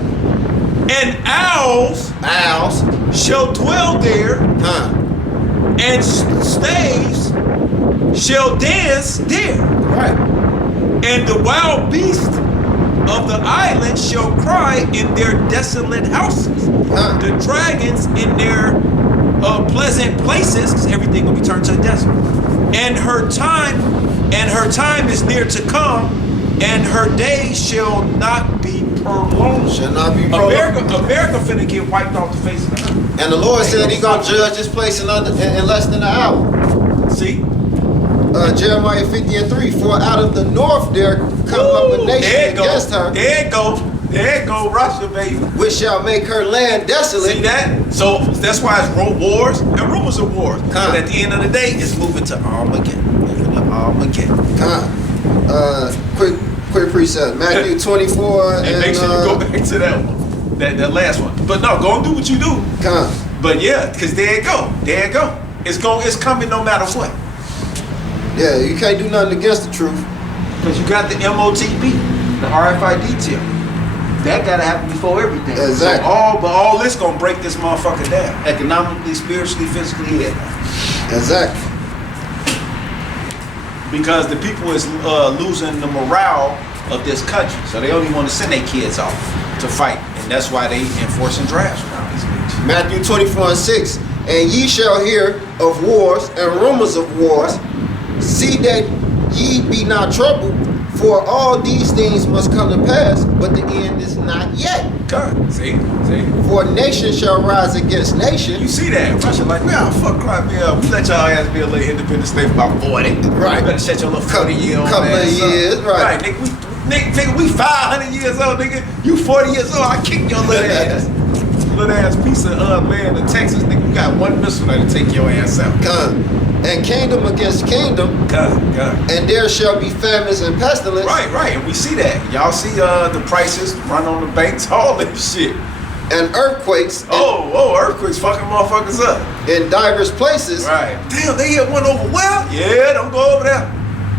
and owls Owls. shall dwell there, Huh. and staves shall dance there. Right. And the wild beasts of the island shall cry in their desolate houses. Huh. The dragons in their pleasant places, because everything will be turned to a desert. And her time is near to come, and her days shall not be prolonged. Shall not be prolonged. America finna get wiped off the face of the earth. And the Lord said He gonna judge this place in less than an hour. See? Jeremiah 50:3. For out of the north there come up a There nation it go. against her, There it go. There it go, Russia, baby. which shall make her land desolate. See that? So that's why it's wars and rumors of wars. Huh. But at the end of the day, it's moving to Armageddon. Moving to Armageddon. Quick precept. Matthew 24 And make sure you go back to that one. That last one. But no, go and do what you do. But yeah, because there it go. There it go. It's coming no matter what. Yeah, you can't do nothing against the truth. Because you got the MOTB, the RFID tip. That gotta happen before everything. Exactly. So all this gonna break this motherfucker down. Economically, spiritually, physically, yeah. Exactly. Because the people is losing the morale of this country. So they only want to send their kids off to fight. And that's why they enforcing drafts around these bitches. Matthew 24:6. And ye shall hear of wars and rumors of wars. See that ye be not troubled, for all these things must come to pass, but the end is not yet. God, see? For nation shall rise against You nation. see that? Russia like, man, fuck Crimea. We let y'all ass be a little independent state for about 40. Right. You better shut your little 40-year-old Couple of ass up. years, right. Nigga, we 500 years old, nigga. You 40 years old, I kick your little ass. Little ass piece of land in Texas, nigga. You got one missile that'll take your ass out. Come. And kingdom against kingdom, God. and there shall be famines and pestilence. Right, and we see that. Y'all see the prices run on the banks, all that shit. And earthquakes Earthquakes fucking motherfuckers up. in diverse places. Right. Damn, they hit one over well? Yeah, don't go over there.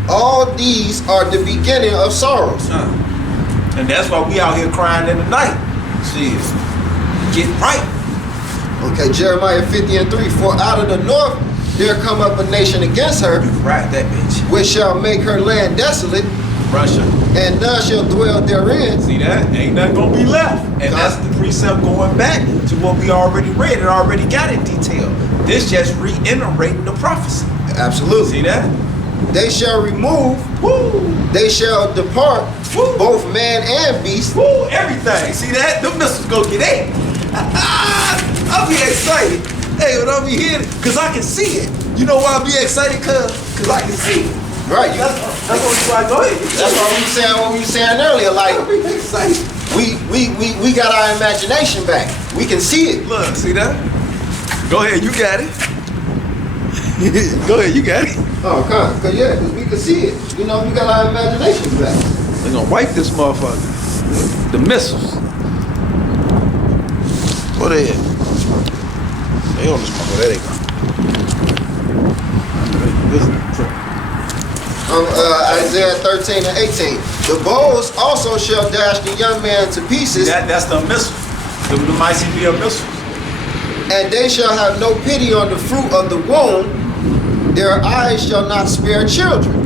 All these are the beginning of sorrows. And that's why we out here crying in the night. Shit. Get right. Okay, Jeremiah 50:3. For out of the north there come up a nation against her, Right, that bitch. which shall make her land desolate, Russia. and none shall dwell therein. See that? Ain't nothing gonna be left. And that's the precept going back to what we already read and already got in detail. This just reiterating the prophecy. Absolutely. See that? They shall remove, Woo! they shall depart, Woo. both man and beast. Woo! Everything. See that? Them missiles go get it. I'll be excited. Hey, when I be here, cause I can see it. You know why I be excited? Cause I can see it. Right. That's why I go ahead. That's what we were saying earlier. Like I be excited. we got our imagination back. We can see it. Look, see that? Go ahead, you got it. Go ahead, you got it. Oh, cause we can see it. You know, we got our imaginations back. They're gonna wipe this motherfucker. The missiles. What they at? They on this motherfucker. There they go. Isaiah 13:18. The bows also shall dash the young man to pieces, That's the missile. The Mycebia missiles. and they shall have no pity on the fruit of the womb. Their eyes shall not spare children.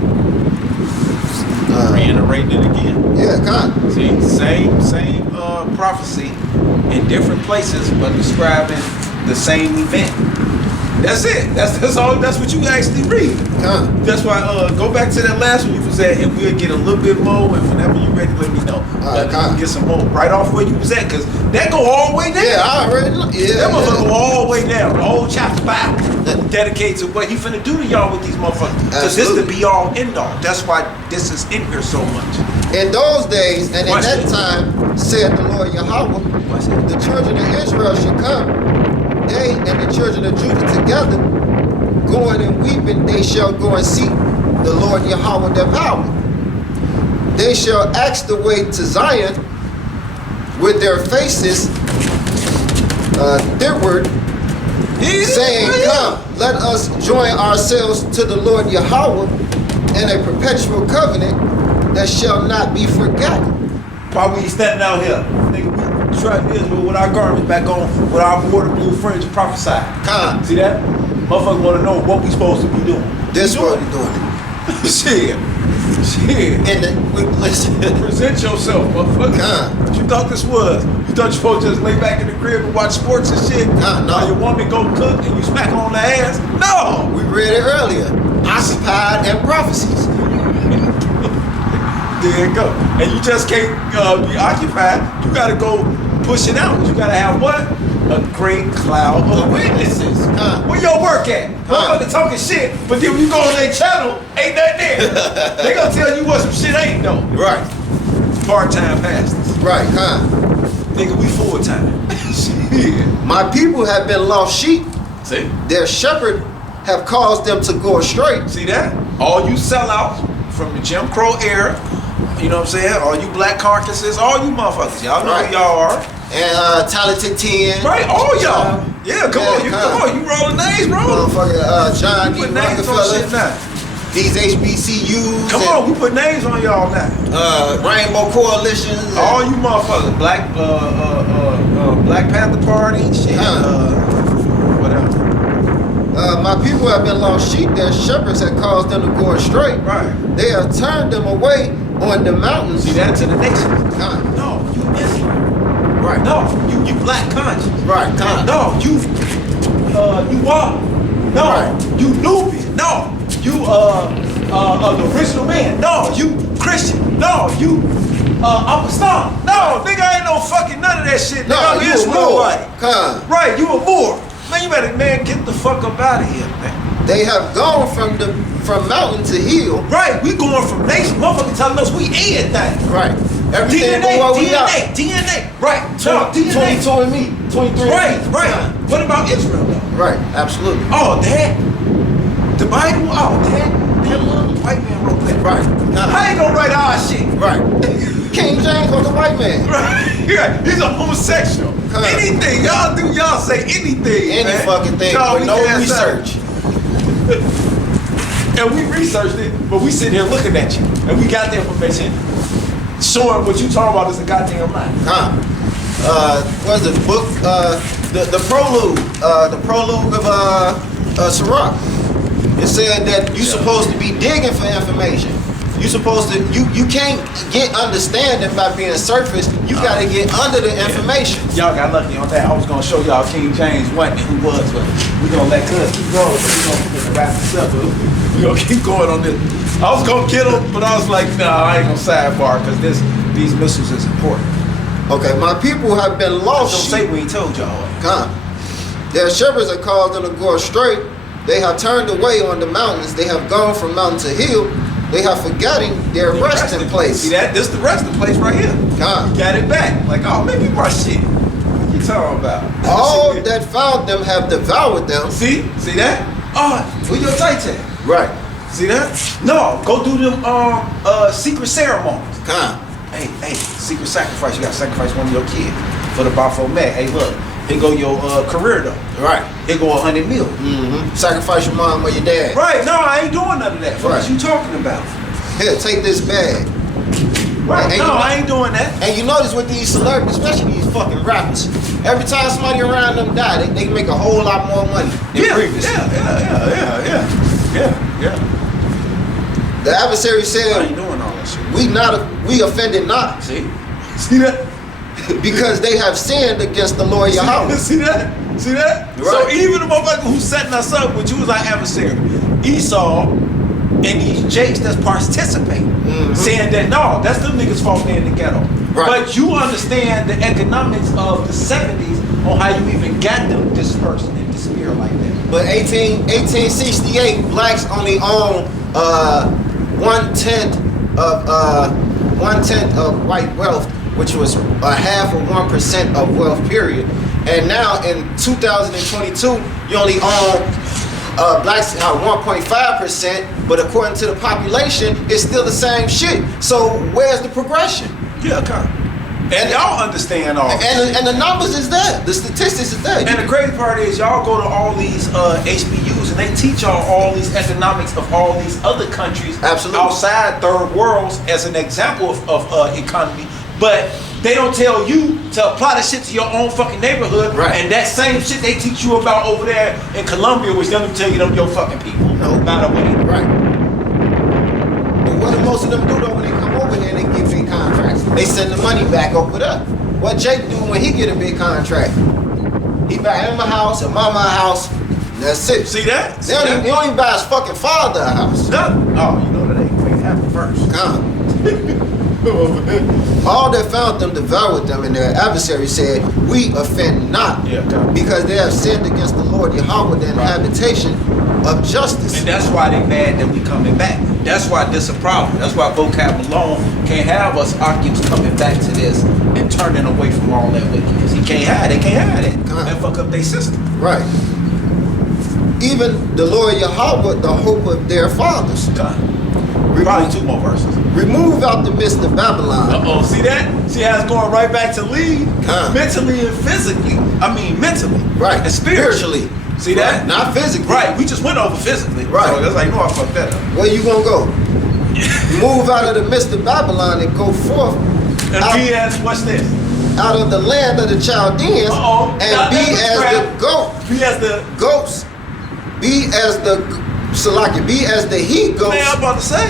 Reiterating it again. Yeah, God. See, same prophecy in different places, but describing the same event. That's it. That's all. That's what you actually read. God. That's why. Go back to that last one you was at, and we'll get a little bit more. And whenever you ready, let me know. Get some more right off where you was at, cause that go all the way down. Yeah, I already know. Yeah. That motherfucker go yeah. all the way down. The whole chapter 5 dedicated to what he finna do to y'all with these motherfuckers. Cause this the be all end all. That's why this is in here so much. In those days and in Watch that it. time, said the Lord Yahweh, the children of Israel should come, they and the children of Judah together, going and weeping, they shall go and seek the Lord Yahweh their power. They shall ask the way to Zion with their faces thitherward, saying, come, let us join ourselves to the Lord Yahweh in a perpetual covenant that shall not be forgotten. While we standing out here, nigga, we trust Israel with our garments back on, with our water blue fringe prophesied. Come. See that? Motherfuckers want to know what we supposed to be doing. This what we're doing. Shit. And listen, Present yourself, motherfucker. God. What you thought this was? You thought you supposed to just lay back in the crib and watch sports and shit? No. While your woman go cook and you smack her on the ass? No! we read it earlier. Occupied and prophecies. There you go. And you just can't be occupied. You gotta go push it out. You gotta have what? A great cloud of witnesses. Where your work at? Motherfucker talking shit, but then when you go on their channel, ain't nothing there. They gonna tell you what some shit ain't though. Right. Part-time pastors. Right. Nigga, we full-time. Shit. My people have been lost sheep. See? Their shepherd have caused them to go astray. See that? All you sellouts from the Jim Crow era, you know what I'm saying? All you black carcasses, all you motherfuckers. Y'all know who y'all are. And Talented 10. Right, all y'all. Yeah, come on, you rolling names, bro. Motherfucker, John D. Put names on shit Rockefeller. now. these HBCUs. Come on, we put names on y'all now. Rainbow Coalitions. All you motherfuckers, Black Panther Party, shit. Whatever. My people have been lost sheep. Their shepherds have caused them to go astray. Right. They have turned them away on the mountains. See that to the nations. Con. No, you Israel. Right. No, you black conscious. Right. Con. No, you are. No, Right. you Nubian. No, you the original man. No, you Christian. No, you apostolic. No, nigga, I ain't no fucking none of that shit. Nigga, No, I'm you a Moor. Israelite. Con. Right, you a Moor. Man, you better, man, get the fuck up out of here, man. They have gone from mountain to hill. Right, we going from nation. Motherfucker telling us we everything. Right. Everything but what we are. DNA. Right. No, 22 DNA. and me. 23. Right. What about Israel though? Right. Absolutely. Oh, that. The Bible. Oh, that little white man wrote that. Right. How you gonna write our shit? Right. King James was a white man. Right. Yeah, he's a homosexual. Huh. Anything y'all do, y'all say anything. Any man. fucking thing Y'all with no weak ass research. And we researched it, but we sit here looking at you, and we got the information showing what you talking about is a goddamn lie. What's the book? The prologue. The prologue of Sirach. It said that you're supposed to be digging for information. You supposed to you can't get understanding by being surface. You got to get under the information. Y'all got lucky on that. I was gonna show y'all King James wasn't who was, but we gonna let Cuz keep going. We gonna wrap this up. We gonna keep going on this. I was gonna get him, but I was like, nah, I ain't gonna sidebar because these missiles is important. Okay, my people have been lost. Don't say we ain't told y'all. Their shepherds have caused them to go astray. They have turned away on the mountains. They have gone from mountain to hill. They have forgotten their resting place. See that? This the resting place right here. God. Got it back. Like, oh, maybe my shit. What you talking about? All that found them have devoured them. See that? Oh, where your tights at? Right. See that? No, go do them secret ceremonies. God. Hey, secret sacrifice. You gotta sacrifice one of your kids for the Baphomet. Hey, look, here go your career though. Right. Here go 100 mil. Mm-hmm. Sacrifice your mom or your dad. Right, no, I ain't doing none of that. What Right. you talking about? Here, take this bag. Right, And no, you know- I ain't doing that. And you notice with these celebrities, especially these fucking rappers, every time somebody around them die, they make a whole lot more money than previously. Yeah. The adversary I said, ain't doing all that shit. we offended not, See that? because they have sinned against the Lord Yahweh. See that? So Right. even the motherfucker who's setting us up, which was our adversary, Esau, and these jakes that's participating, saying that no, that's them niggas' fault they in the ghetto. Right. But you understand the economics of the 70s on how you even got them dispersed and disappear like that. But 1868, blacks only own 1/10 of white wealth, which was a half of 1% of wealth, period. And now in 2022, you only own blacks have 1.5%, but according to the population, it's still the same shit. So where's the progression? Yeah, okay. And y'all understand all this. And the numbers is there. The statistics is there. And the crazy part is y'all go to all these HBUs and they teach y'all all these economics of all these other countries Absolutely. outside third worlds as an example of economy. But they don't tell you to apply the shit to your own fucking neighborhood. Right. And that same shit they teach you about over there in Colombia, which they don't tell you them your fucking people. No. By the way. Right. But what do most of them do though when they come over here and they get big contracts? They send the money back over there. What Jake do when he get a big contract? He buy him a house, and mama a house. That's it. See that? He don't even buy his fucking father a house. Nothing. Oh, you know that ain't happen first. Come. All that found them devoured them, and their adversary said, we offend not, Yeah, come. because they have sinned against the Lord Yahweh, the habitation of justice. And that's why they mad that we coming back. That's why this a problem. That's why vocab alone can't have us Occupants coming back to this and turning away from all that wickedness. He can't hide. They can't hide it. And fuck up their system. Right. Even the Lord Yahweh, the hope of their fathers. Probably two more verses. Remove out the midst of Babylon. Uh-oh, see that? See how it's going right back to lead? Huh. Mentally and physically. I mean mentally. Right. And spiritually. See that? Not physically. Right. We just went over physically. Right. So that's like, no, I fucked that up. Where you gonna go? Move out of the midst of Babylon and go forth And out, be as, what's this? out of the land of the Chaldeans Uh-oh. and Not be that as witchcraft. the goat. Be as the, Goats. Be as the Salaki. Be as the he man, goats I'm about to say.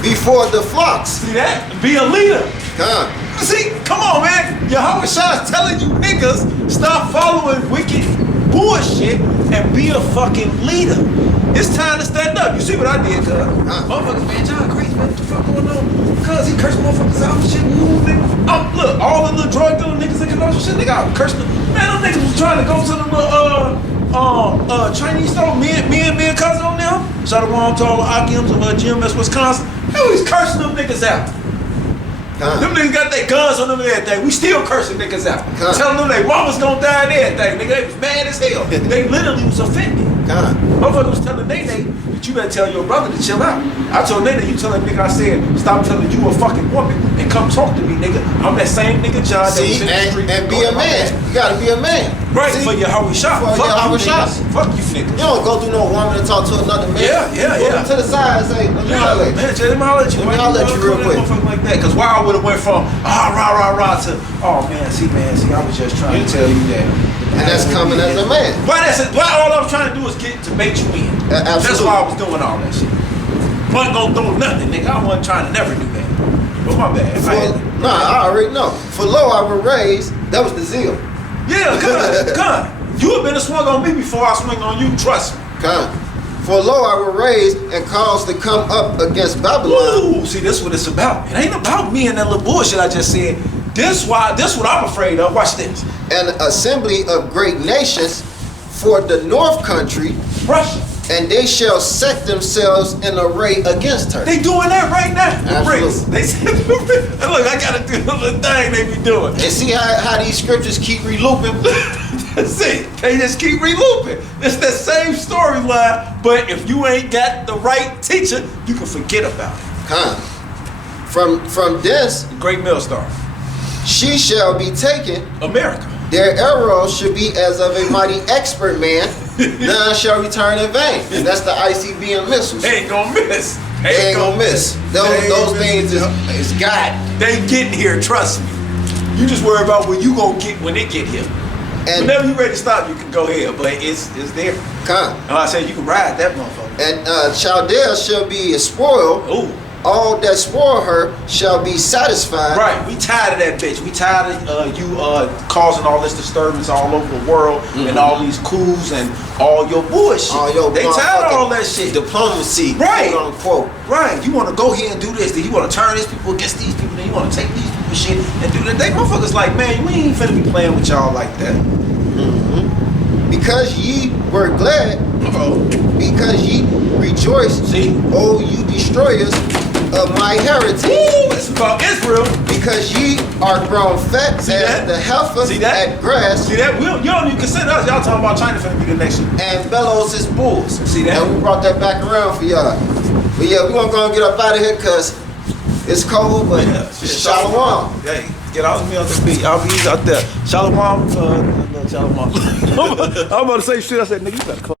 before the flocks. See that? Be a leader. Huh. See, come on, man. Yahweh Shah's telling you niggas stop following wicked bullshit and be a fucking leader. It's time to stand up. You see what I did, cuz? Motherfuckers, man, John crazy, man. What the fuck going on? Cuz he cursed motherfuckers out and shit. Look, all the little drug dealer niggas that can also shit, nigga, I cursed them. Man, them niggas was trying to go to the little, Chinese store. Me and cousin on them. Shout out to all the Akims of GMS, Wisconsin. They was cursing them niggas out. Them niggas got their guns on them and everything. We still cursing niggas out. Telling them their mamas gonna die and everything. Nigga, they was mad as hell. They literally was offended. Motherfucker was telling Nene that you better tell your brother to chill out. I told Nene, you tell that nigga, I said, stop telling you a fucking woman and come talk to me, nigga. I'm that same nigga John that was See, in the street. and be a man. You gotta be a man. Right, See? for your Yahweh Shah. For Fuck Yahweh you Shah. niggas. Fuck you niggas. You don't go through no woman to talk to another man. Yeah. Pull them to the side and say, let me holler at you. Man, let me holler at you. Let me holler at you real quick. Like that. Cause why I would have went from rah to see, I was just trying to tell you that. And that's coming as a man. Why all I was trying to do is get to make you in. That's Absolutely. why I was doing all that shit. Wasn't gonna do nothing, nigga. I wasn't trying to never do that. But my bad. Nah, I already know. For lo I will raise, that was the zeal. Yeah, come. You have been a swing on me before I swing on you. Trust me. Come. For lo I will raise and cause to come up against Babylon. Ooh, see, this what it's about. It ain't about me and that little bullshit I just said. This what I'm afraid of. Watch this. An assembly of great nations for the north country, Russia. and they shall set themselves in array against her. They doing that right now. The Absolutely. bricks. They said, look, I gotta do the thing they be doing. And see how these scriptures keep relooping? See, they just keep relooping. It's that same storyline, but if you ain't got the right teacher, you can forget about it. Huh. From this, Great millstar. she shall be taken. America. Their arrows should be as of a mighty expert man. None shall return in vain. And that's the ICBM missiles. They ain't gonna miss. They ain't gonna miss. Those things is God. They getting here, trust me. You just worry about what you gonna get when it get here. And Whenever you ready to stop, you can go ahead, but it's there. come. And I said you can ride that motherfucker. And Chaldea shall be spoiled. Ooh. All that spoil her shall be satisfied. Right, we tired of that bitch. We tired of you causing all this disturbance all over the world and all these coups and all your bullshit. All your they tired of all that shit. Diplomacy, Right. quote unquote. Right, you want to go here and do this, then you want to turn these people against these people, then you want to take these people shit and do that. They motherfuckers like, man, we ain't finna be playing with y'all like that. Because ye were glad, Uh-oh. because ye rejoiced, See? O you destroyers of my heritage. Ooh, it's about Israel. Because ye are grown fat See as that? the heifer See that? at grass, See that? You don't even consider us. Y'all talking about China finna be the next one. and bellows his bulls. See that? And we brought that back around for y'all. But yeah, we gonna go and get up out of here because it's cold, but it's shalom. Hey, get all the me on the beat. I'll be out there. Shalom. Shalom. I'm about to say shit. I said, nigga, you better close.